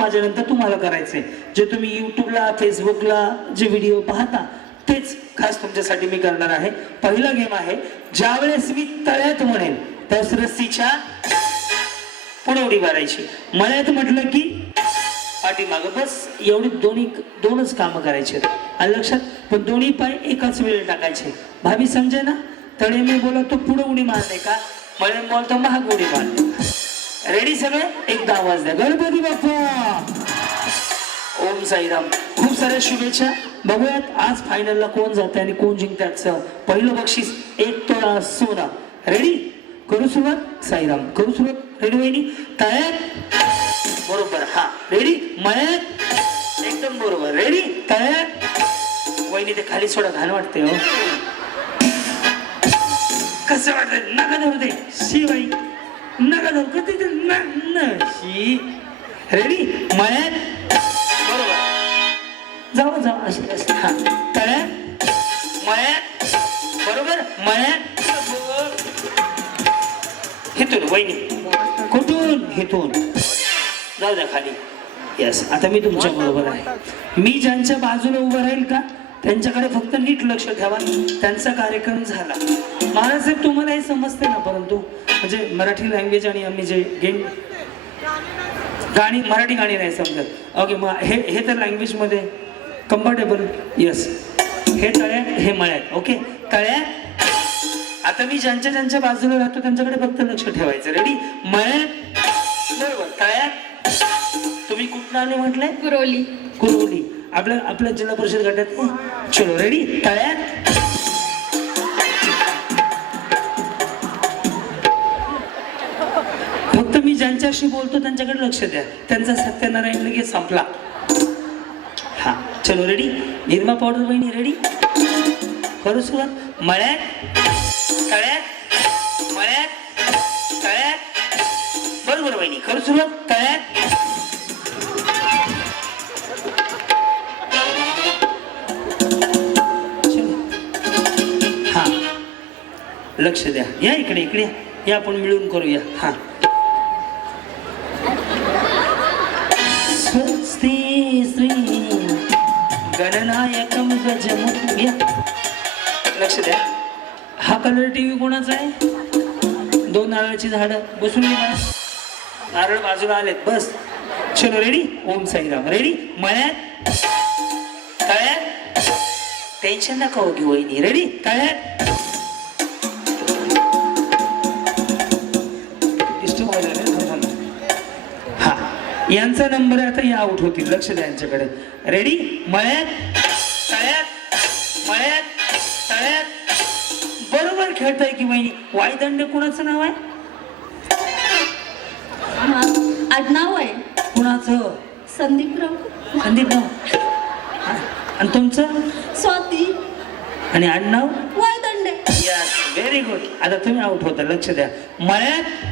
माझ्यानंतर तुम्हाला करायचंय. जे तुम्ही युट्यूबला फेसबुकला जे व्हिडिओ पाहता तेच खास तुमच्यासाठी मी करणार आहे. पहिला गेम आहे ज्यावेळेस मी तळ्यात म्हणेन त्यावेळेस रस्सीच्या पुढे उडी मारायची. मळ्यात म्हटलं की पाठीमाग बस एवढी दोन्ही दोनच कामं करायचे आणि लक्षात पण दोन्ही पाय एकाच वेळेला टाकायचे. भाभी समजे ना तळे मी बोलतो पुढे उडी मारते का? मळे बोलतो महाग उडी मारते. रेडी सगळे? एकदा आवाज द्या. गणपती बाप्पा! ओम साईराम. खूप साऱ्या शुभेच्छा. बघूयात आज फायनलला कोण जाते आणि कोण जिंकतात पहिलं बक्षीस एक तोळा सोना. रेडी करू सुरुवात? साईराम. करू सुरुवात. रेडी वहिनी? तयार बरोबर. हा. रेडी मळ्यात. एकदम बरोबर. रेडी तयार वहिनी ते खाली सोडा. घाण वाटते हो. कसं वाटतंय? नका धरू दे शिवाई नका धरू कधी ते न न रेडी मळ्यात? बरोबर. जाऊ जाऊ अशी अशी हा. तळ्यात? मळ्यात? बरोबर? मळ्यात? हिथून वहिनी. कुठून? हिथून. जाऊ द्या खाली. येस आता मी तुमच्या बरोबर आहे. मी ज्यांच्या बाजूला उभं राहील का? त्यांच्याकडे फक्त नीट लक्ष ठेवा. त्यांचा कार्यक्रम झाला. महाराज साहेब तुम्हाला हे समजते ना परंतु म्हणजे मराठी लँग्वेज आणि आम्ही जे गेम गाणी मराठी गाणी नाही समजत. ओके मग हे हे तर लँग्वेजमध्ये कम्फर्टेबल येस हे तळ्यात हे मळ्यात. ओके तळ्यात आता मी ज्यांच्या ज्यांच्या बाजूला राहतो त्यांच्याकडे फक्त लक्ष ठेवायचं. रेडी मळ्यात बरोबर. तळ्यात तुम्ही कुठं आले म्हटलंय गुरवली कुरवली आपल्या आपल्या जिल्हा परिषद गटात चलो रेडी तळ्यात? फक्त मी ज्यांच्याशी बोलतो त्यांच्याकडे लक्ष द्या. त्यांचा सत्यनारायण लगेच संपला. हा चलो रेडी निरमा पावडर बहिणी रेडी करू सुरुवात. मळ्यात? तळ्यात? मळ्यात? तळ्यात? बरोबर बहिणी करू सुरुवात. तळ्यात? लक्ष द्या. या इकडे इकडे. या. आपण मिळून करूया. हा. स्वस्ती श्री. गणनायकम गजमुख लक्ष द्या. हा कलर टीव्ही कोणाचा आहे? दोन नारळाची झाडं. बसून घ्या नारळ बाजूला आलेत. बस. चलो रेडी ओम साईराम. रेडी मळ्यात? तळ्यात? टेन्शन नका होगी वहिनी. रेडी तळ्यात? यांचा नंबर आता या आउट होतील. लक्ष द्या यांच्याकडे. रेडी मळ्यात तळ्यात मळ्यात तळ्यात. बरोबर खेळताय की वहिनी? वायदंड कुणाचं नाव आहे? हा आडनाव आहे. कुणाचं? संदीप नाव हा. आणि तुमचं? स्वाती. आणि आडनाव वायदंडे यस व्हेरी गुड आता तुम्ही आउट होता. लक्ष द्या. मळ्यात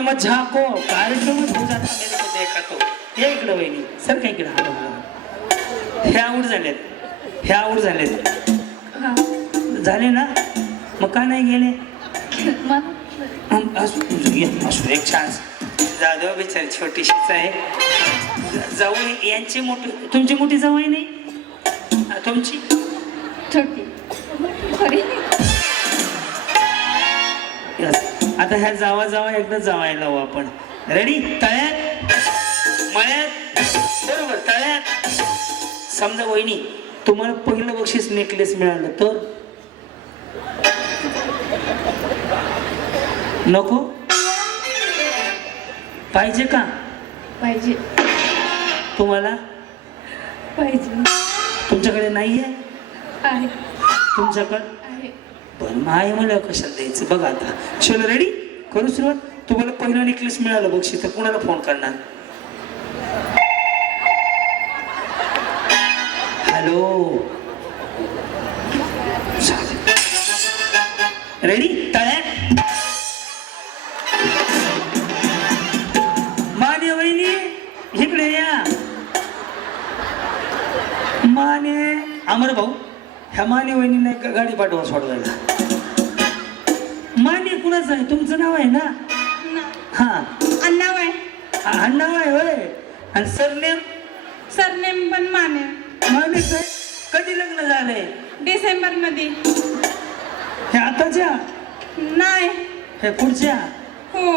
में मत झाको. कार्यक्रम हो जाता. मेरे को देखा तो ये इकडं वहिनी. सर काय इकडं? हा. हे आऊट झालेत हे आऊट झालेत झाले ना? मग का नाही गेले? असू असू एक चान्स जाधव बिचार छोटीशीच आहे. जाऊ यांची मोठी तुमची मोठी आहे नाही? तुमची? छोटी. खरी. आता ह्या जावा जावा एकदा जावायला लावू आपण. रेडी तळ्यात. मळ्यात. बरोबर तळ्यात. समजा वहिनी तुम्हाला पहिलं बक्षीस नेकलेस मिळालं तर? नको? पाहिजे का? पाहिजे. तुम्हाला? पाहिजे. तुमच्याकडे नाही आहे आहे. तुमच्याकडे पण माय मला कशाला द्यायचं? बघा आता. चलो रेडी करू सुरुवात? तुम्हाला पहिलं नेकलेस मिळालं बक्षीस तर कुणाला फोन करणार? हॅलो रेडी तळ्यात माने वहिनी इकडे या. माने अमर भाऊ. ह्या माने वहिनीने ग- गाडी पाठवा सोडवायला. माने कुणाचं आहे? तुमचं नाव आहे ना? हा. अन्नाव आहे हा हा नाव आहे होय. आणि सरनेम? सरनेम पण माने मानेच आहे. कधी लग्न झालंय? डिसेंबरमध्ये. हे आताच्या? नाही. हे पुढच्या? हो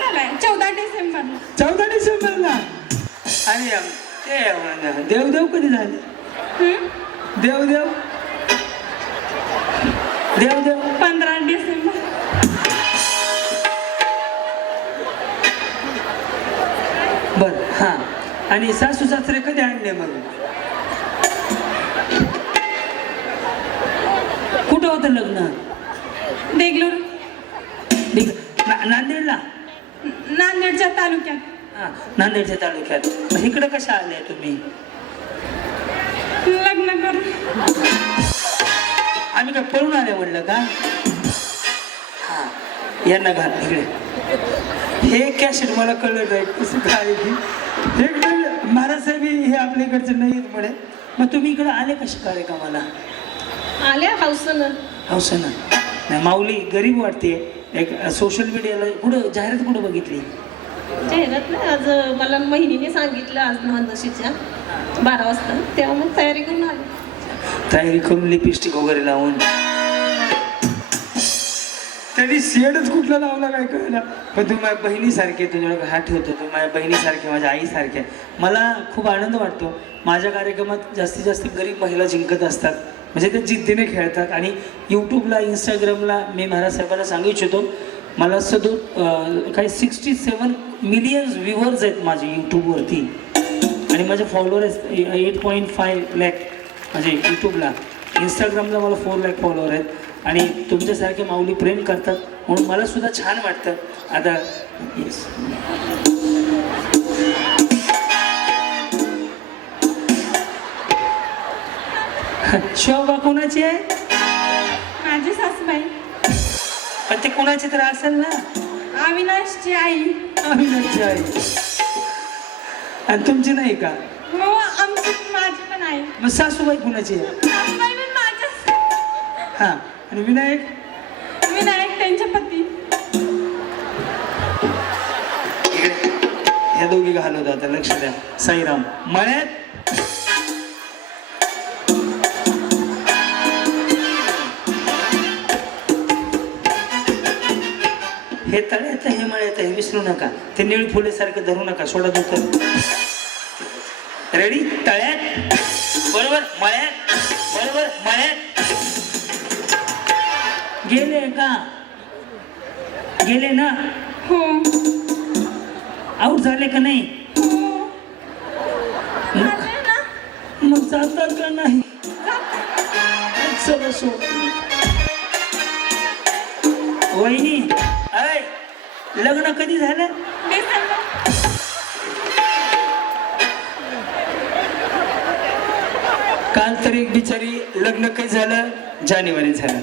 झालाय चौदा डिसेंबर चौदा डिसेंबरला आणि ते देवदेव कधी झाले? देवदेव? देवदेव? पंधरा डिसेंबर. बर हा. आणि सासू सासरे कधी आणले मग? कुठं होतं लग्न? देगलूर. नांदेडच्या तालुक्यात. हा नांदेडच्या तालुक्यात. मग इकडं कशा आले तुम्ही? लग्न करून. आम्ही काय पळून आले म्हणलं का? हा यांना घाल इकडे. हे कॅसेट मला कळलं नाही. कसं काय ते. हे? इकडे महाराज साहेब हे आपल्याकडचे नाही आहेत म्हणे. मग तुम्ही इकडे आले कसे कार्यक्रमाला आल्या हौसना नाही माऊली गरीब वाटते. एक सोशल मीडियाला कुठं जाहिरात कुठं बघितली? जाहिरात नाही आज मला महिनीने सांगितलं आज नवदशीच्या बारा वाजता. तेव्हा मग तयारी करून आली. तयारी करून लिपस्टिक वगैरे लावून. त्यांनी शेडच कुठला लावला काय कळलं पण तुम्ही माझ्या बहिणीसारखे तुझ्याकडे हात ठेवतो तुम्ही माझ्या बहिणीसारखे माझ्या आईसारखे मला खूप आनंद वाटतो. माझ्या कार्यक्रमात जास्तीत जास्त गरीब महिला जिंकत असतात. म्हणजे ते जिद्दीने खेळतात. आणि यूट्यूबला इंस्टाग्रामला मी महाराज साहेबांना सांगू इच्छितो मला सदो काही सिक्स्टी सेवन मिलियन्स व्ह्युअर्स आहेत माझे यूट्यूबवरती आणि माझे follower eight point five lakh म्हणजे यूट्यूबला इंस्टाग्रामला मला फोर लॅक फॉलोअर आहेत. आणि तुमच्यासारखे माऊली प्रेम करतात. म्हणून मला सुद्धा छान वाटतं. आता येस शोभा कोणाची आहे? माझी सासूबाई. पण ते कोणाची तर असेल ना? अविनाशची आई. अविनाशची आई. आणि तुमची नाही का? हो आमची माझी पण आहे मग सासूबाई कुणाची आहे? सासूबाई पण हां आणि विनायक? विनायक त्यांचे पती. ह्या दोघी घालवत आता लक्ष द्या. साईराम. मळ्यात हे तळ्यात हे मळ्यात हे विसरू नका. ते निळ फुलेसारखं धरू नका सोडा दुखत रेडी तळ्यात बरोबर? मळ्यात बरोबर? मळ्यात गेले का? गेले ना? हो. आऊट झाले का नाही? हो. मग जातात का नाही? वहिनी लग्न कधी झालं? काल तर एक बिचारी लग्न कधी झालं? जानेवारी झालं.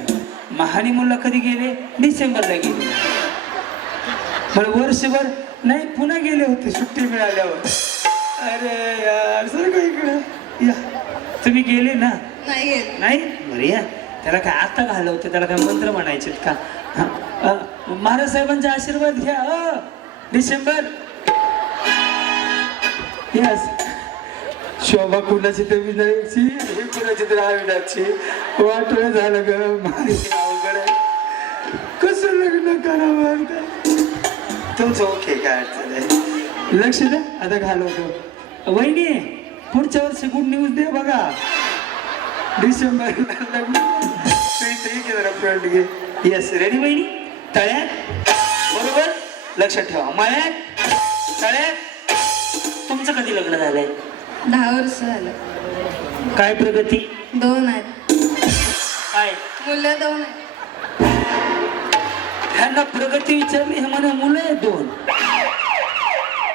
महानी मुलं कधी गेले? डिसेंबरला गेले. मला वर्षभर नाही पुन्हा गेले होते सुट्टी मिळाल्यावर. अरे यार सर का इकडं? या. तुम्ही गेले ना? नाही गेले. नाही? बरं या. त्याला काय आता घालवते? त्याला काय मंत्र म्हणायचे का? हा, महाराज साहेबांचा आशीर्वाद घ्या डिसेंबर. यस शोभा कुणाची तर विनायकची हे कुणाची तर अविनाथची वाटोळ झालं ग मारी अवघड आहे. कसं लग्न करावं? तुमचं ओके काय अडचण आहे लक्ष द्या आता घालवतो वहिनी पुढच्या वर्षी गुड न्यूज दे बघा. डिसेंबर. फ्रंट घे. येस रेडी बहिणी तळ्यात? बरोबर? लक्षात ठेवा. मळ्यात? तळ्यात? तुमचं कधी लग्न झालंय? दहा वर्ष झालं. काय प्रगती? दोन आहेत. काय? मुलं दोन आहेत. ह्यांना प्रगती विचारली हे म्हणा मुलं आहेत दोन.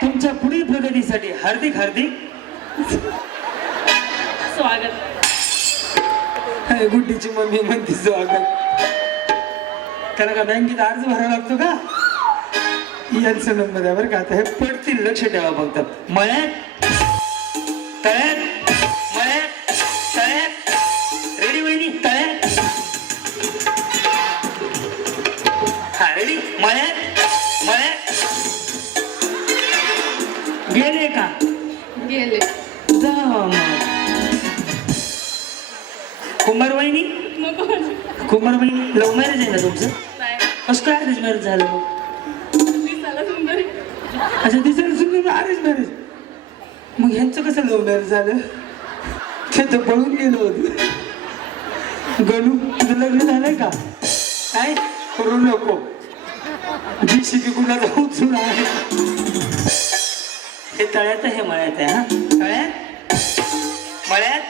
तुमच्या पुढील प्रगतीसाठी हार्दिक हार्दिक स्वागत. हाय, गुड्डीची मम्मी म्हणते स्वागत. त्याला का बँकेत अर्ज भरावा लागतो का? यांचा नंबर आहे बरं का. आता हे पडतील लक्ष ठेवा फक्त. मळ्यात तळ्यात मळ्यात तळ्यात. रेडी वहिनी? तळ्यात. हा रेडी मळ्यात मळ्यात. गेले का? गेले. जा. कुमार वहिनी? नको म्हणजे. लव्ह मॅरेज आहे ना तुमचं? कसं काय अरेंज मॅरेज झालं मग. अच्छा दिसायला सुंदर अरेंज मॅरेज मग ह्यांचं कसं लव्ह मॅरेज झालं? ते तर पळून गेलं होतं. गणू तुझं लग्न झालंय का? काय? करू नको. जी शिकी कुणाचा उचलून आहे हे तळ्यात आहे हे मळ्यात आहे हा? तळ्यात? मळ्यात?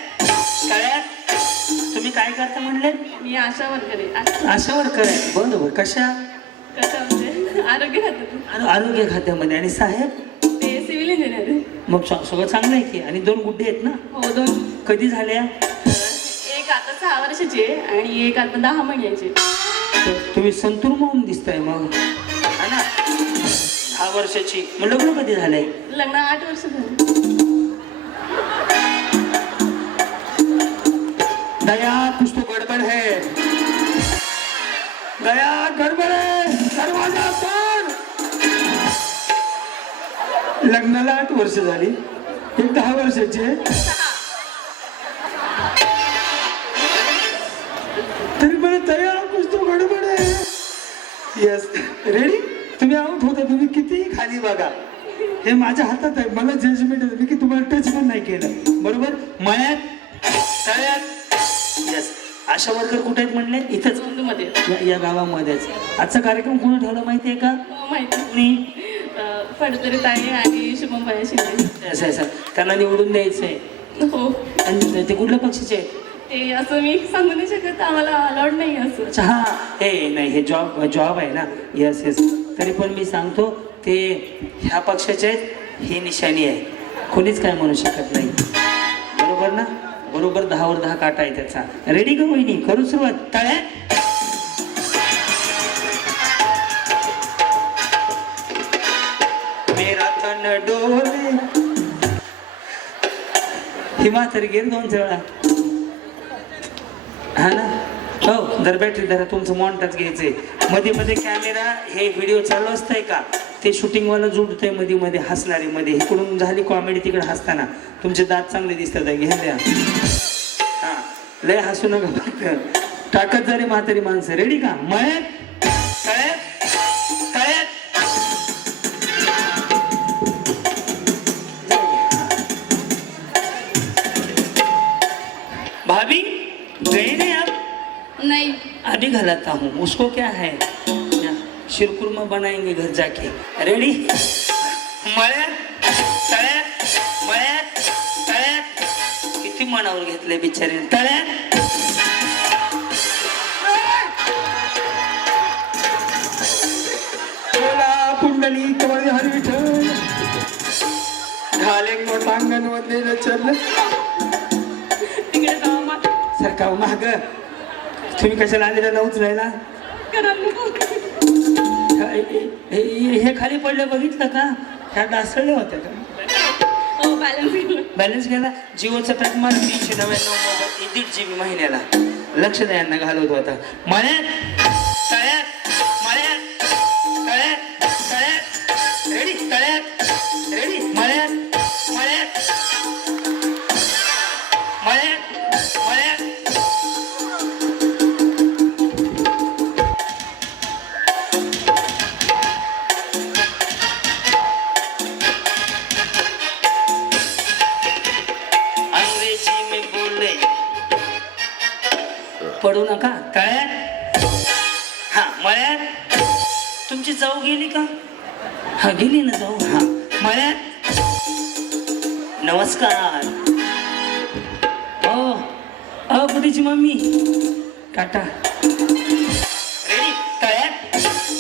म्हणले? मी आशा वर्करे आ- आशा वर्कर आहे बरोबर कशा? कसं म्हणजे आरोग्य खात्यातून. आरो- आरोग्य खात्यामध्ये. आणि साहेब? ते सिव्हिल इंजिनियर आहे मग सगळं चांगलं आहे की? आणि दोन गुड्डे आहेत ना? हो दोन. कधी झाल्या? एक आता सहा वर्षाची आहे आणि एक आता दहा महिन्याची आहे. तुम्ही संतूर म्हणून दिसताय मग. है ना? दहा वर्षाची. मग लग्न कधी झालंय? लग्न आठ वर्ष झाली. दया गडबड है। दया गडबड है दरवाजा पण लग्नाला आठ वर्ष झाली। एक दहा वर्षाची। तरी मला दया कुछ तो गडबड आहे। येस रेडी तुम्ही आउट होता तुम्ही कितीही खाली बघा। हे माझ्या हातात आहे. मला जजमेंट आहे मी की तुम्हाला टच पण नाही केलं. बरोबर? मळ्यात तळ्यात आशा वर्कर कुठे आहेत म्हणले इथंच. मध्ये या- या गावामध्येच. आजचा कार्यक्रम कोणी ठेवला माहिती आहे का? हो, माहिती. ताई आणि शुभम शिंदे. असं असं. त्यांना निवडून द्यायचंय. हो. आणि ते कुठल्या पक्षाचे आहेत? ते असं मी सांगू नाही शकत. आम्हाला अलाउड नाही असं. अच्छा हा हे. नाही हे जॉब जॉब आहे ना. येस येस तरी पण मी सांगतो ते ह्या पक्षाचे आहेत ही निशाणी आहे कोणीच काय म्हणू शकत नाही. बरोबर ना? बरोबर दहावर दहा काटा आहे त्याचा. रेडी का वहिनी? करू सुरुवात. तळ्या मेरा तन डोले. ही तरी गेली दोन वेळा हा ना? हो जर बॅटरी जरा तुमचं मॉन्टच घ्यायचंय. मध्ये मध्ये कॅमेरा हे व्हिडिओ चालू असतंय का? ते shooting वाला जुडतंयमध्ये मध्ये हसणारे मध्ये. इकडून झाली कॉमेडी तिकडे हसताना. तुमचे दात चांगले दिसतात घ्या द्या. हा. लय हसू नका फक्त. टाकत जरी म्हातारी माणसं. रेडी का? मळ्यात तळ्यात भाभी गए नहीं आप? नाही. अभी गलाता हूँ उसको क्या है? शिरकुरमा बनाएंगे घर जाके. रेडी मळ्यात तळ्यात मळ्यात तळ्यात किती मनावर घेतले बिचारे तळ्यात पुंडली कवळी हरी विठ्ठल घाले मोठा अंगण वदलेलं चल तिकडे जावा माग. तुम्ही कशाला आलेला? ना उचलायला करा नको. हे- खाली पडलं बघितलं का? ह्या डासळल्या होत्या का? बॅलन्स घ्यायला जिओचा पॅक मला तीनशे नव्याण्णव मोबाईल दीड जी बी महिन्याला. लक्ष द्या यांना घालवत होता. मळ्यात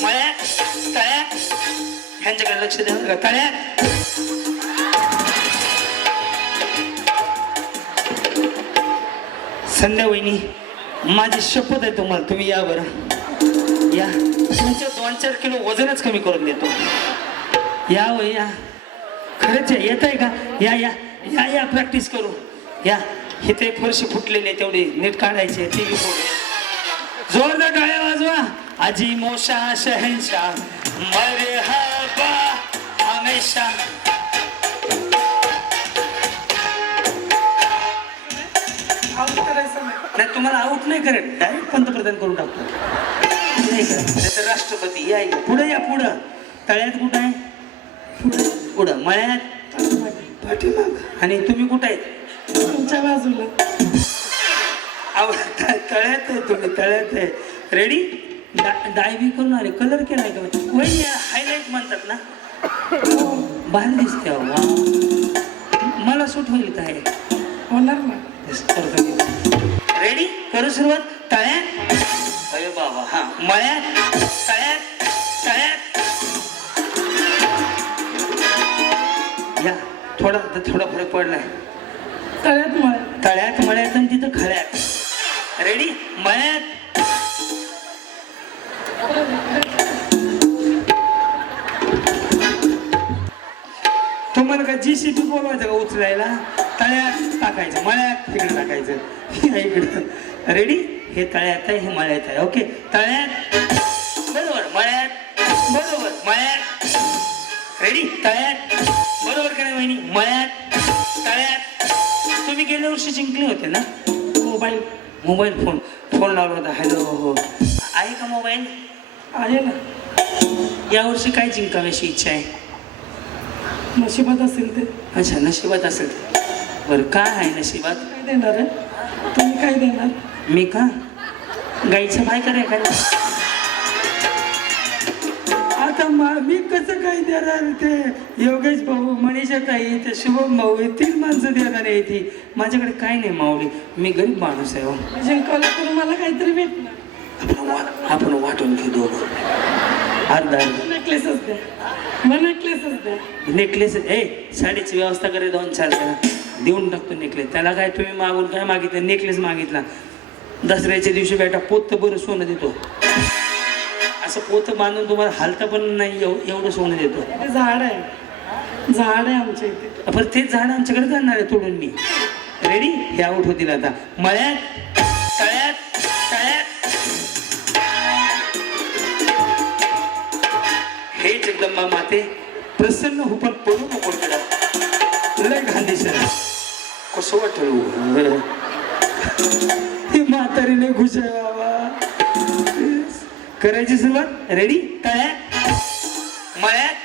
तळ्यात मळ्यात ह्यांच्याकडे लक्ष द्या का तळ्यात संध्या वहिनी माझी शपथ आहे तुम्हाला तुम्ही या बरं या तुमच्या दोन चार किलो वजनच कमी करून देतो या व या खरंच आहे येत आहे का या या या या प्रॅक्टिस करू या इथे फरशी फुटलेले तेवढे नीट काढायचे टी व्ही जोरदार टाळ्या वाजवा आजी मोशा शहनशाह मरहबा हमेशा. नाही. तुम्हाला आउट नाही करत. डायरेक्ट पंतप्रधान करून टाकतो. नाही करत. नाहीतर राष्ट्रपती या इकडे पुढे या पुढं. तळ्यात कुठं आहे? पुढं. पुढं. मळ्यात? पाठीमाग. आणि तुम्ही कुठं आहेत तुमच्या बाजूला. त- तळ्यात आहे तुम्ही तळ्यात आहे. रेडी डायबी करून आले कलर केलाय का वही हायलाईट म्हणतात ना. भारी दिसते वा. मला सूट होईल काय होणार ना. रेडी करू सुरुवात. तळ्यात. अरे बाबा हा. मळ्यात. तळ्यात. तळ्यात. या. थोडा थोडा फरक पडलाय. तळ्यात मळ तळ्यात मळ्यात आणि तिथं खळ्यात रेडी मळ्यात. तुम्हाला का जी सी पी बोलवायचं का उचलायला? तळ्यात टाकायचं मळ्यात तिकडे टाकायचं. इकडं. रेडी हे तळ्यात आहे हे मळ्यात आहे. ओके तळ्यात. बरोबर. मळ्यात. बरोबर. मळ्यात. रेडी तळ्यात. बरोबर काय नाही वहिनी मळ्यात. तळ्यात. तुम्ही गेल्या वर्षी जिंकले होते ना? Mobile mobile phone. फोन लावला होता. हॅलो हो आहे का मोबाईल? आहे ना. यावर्षी काय जिंकाव्याची इच्छा आहे? नशिबात असेल ते. अच्छा नशिबात असेल बरं काय आहे नशिबात? काय देणार आहे? तुम्ही काय देणार? मी का? गाईचं भाय करे का आता मा- मी कसं काय देणार ते? योगेश भाऊ मनीषा ताई ते शुभम भाऊ तीन माणसं देणार आहे ती. माझ्याकडे काय नाही माऊली. मी गरीब माणूस आहे हो. जिंकवलं तर मला काहीतरी भेटणार. आपण वा- आपण वाटून घेऊ दोघं. अर्धा नेकलेसच द्या. मग नेकलेसच द्या. नेकलेस ए साडीची व्यवस्था करे दोन चार जण. देऊन टाकतो नेकलेस त्याला काय तुम्ही मागून काय मागितलं? नेकलेस मागितला. दसऱ्याच्या दिवशी बेटा पोत बरं सोनं देतो. असं पोत बांधून तुम्हाला हालता पण नाही एव- एवढं सोनं देतो. झाड आहे. झाड आहे आमच्या इथे. पण तेच झाड आमच्याकडे करणार आहे तोडून मी. रेडी हे आउट होतील आता. मळ्यात जगदंबा माते प्रसन्न हो पडू नको लय घांदी सर. कसं वाटलं ही? हो? म्हातारीने खुश करायची सुरुवात? रेडी तळ्यात मळ्यात?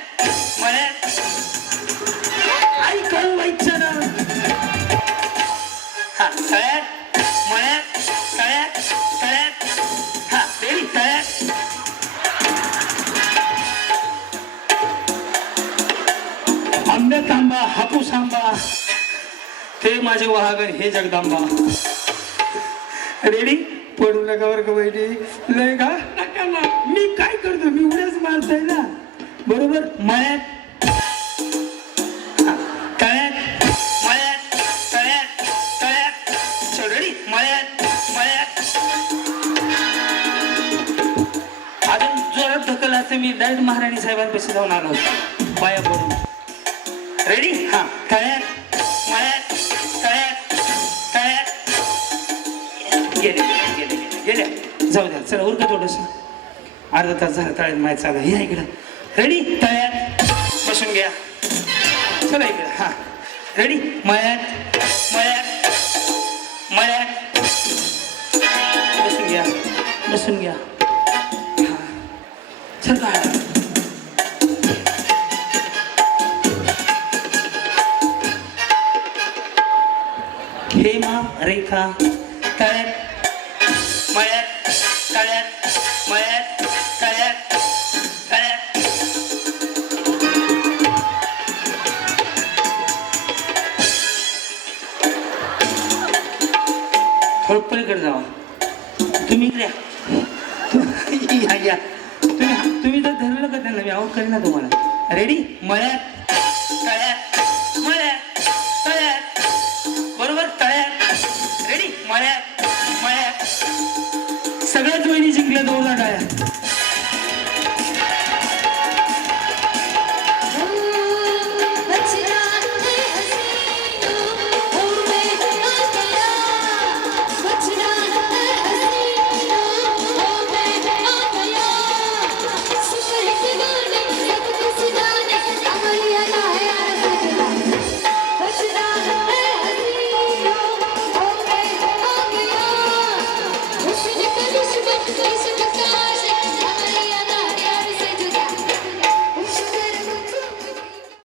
माझे वाहगर हे जगदांबा. रेडी? पडू नका बरं का बहिणी. लय का नका ना. मी काय करतो? मी उड्याच मारतोय ना. बरोबर? मळ्यात. तळ्यात मळ्यात. तळ्यात तळ्यात मळ्यात. मळ्यात. अजून जोरात मी डायरेक्ट महाराणी साहेबांपाशी जाऊन आलो पाया पडून. रेडी हा तळ्यात चला उरक थोडस अर्धा तास झाला तळ्यात माहीत चाला या इकडं. रेडी तळ्यात. बसून घ्या. चला इकडं. हा. रेडी मळ्यात. मळ्यात. मळ्यात. बसून घ्या. बसून घ्या. हा. चला हेमा रेखा तळ्यात. जिंकल्या दोन डाया